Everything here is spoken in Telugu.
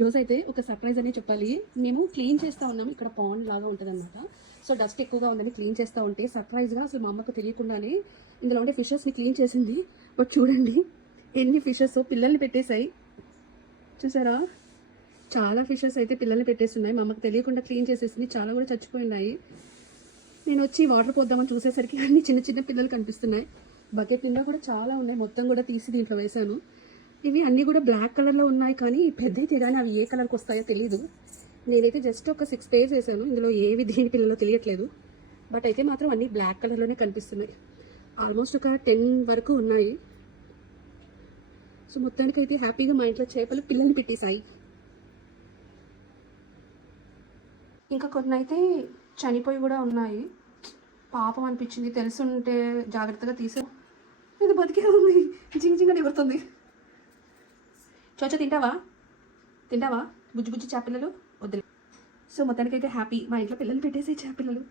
ఈరోజైతే ఒక సర్ప్రైజ్ అనే చెప్పాలి. మేము క్లీన్ చేస్తూ ఉన్నాం. ఇక్కడ పాండ్ లాగా ఉంటుందన్నమాట. సో డస్ట్ ఎక్కువగా ఉందని క్లీన్ చేస్తూ ఉంటే సర్ప్రైజ్గా అసలు మా అమ్మకు తెలియకుండానే ఇందులో ఉండే ఫిషెస్ని క్లీన్ చేసింది. బట్ చూడండి ఎన్ని ఫిషెస్ పిల్లల్ని పెట్టేశాయి. చూసారా, చాలా ఫిషెస్ అయితే పిల్లల్ని పెట్టేస్తున్నాయి. మా అమ్మకు తెలియకుండా క్లీన్ చేసేసింది. చాలా కూడా చచ్చిపోయినాయి. నేను వచ్చి వాటర్ పోద్దామని చూసేసరికి అన్ని చిన్న చిన్న పిల్లలు కనిపిస్తున్నాయి. బకెట్ నిండా కూడా చాలా ఉన్నాయి. మొత్తం కూడా తీసి దీంట్లో వేశాను. ఇవి అన్నీ కూడా బ్లాక్ కలర్లో ఉన్నాయి, కానీ పెద్దయితే కానీ అవి ఏ కలర్కి వస్తాయో తెలీదు. నేనైతే జస్ట్ ఒక 6 పేర్స్ వేసాను. ఇందులో ఏవి దేని పిల్లలో తెలియట్లేదు. బట్ అయితే మాత్రం అన్నీ బ్లాక్ కలర్లోనే కనిపిస్తున్నాయి. ఆల్మోస్ట్ ఒక 10 వరకు ఉన్నాయి. సో మొత్తానికైతే హ్యాపీగా మా ఇంట్లో చేపలు పిల్లల్ని పెట్టేశాయి. ఇంకా కొన్ని అయితే చనిపోయి కూడా ఉన్నాయి. పాపం అనిపించింది. తెలుసుంటే జాగ్రత్తగా తీసా. ఇది బతికే ఉంది, జింగ్ అని ఎగురుతుంది. చోచ తింటావా బుజ్జి బుజ్జి చేపపిల్లలు వద్దులే. సో మొత్తానికైతే హ్యాపీ, మా ఇంట్లో పిల్లలు పెట్టేసి చేపపిల్లలు.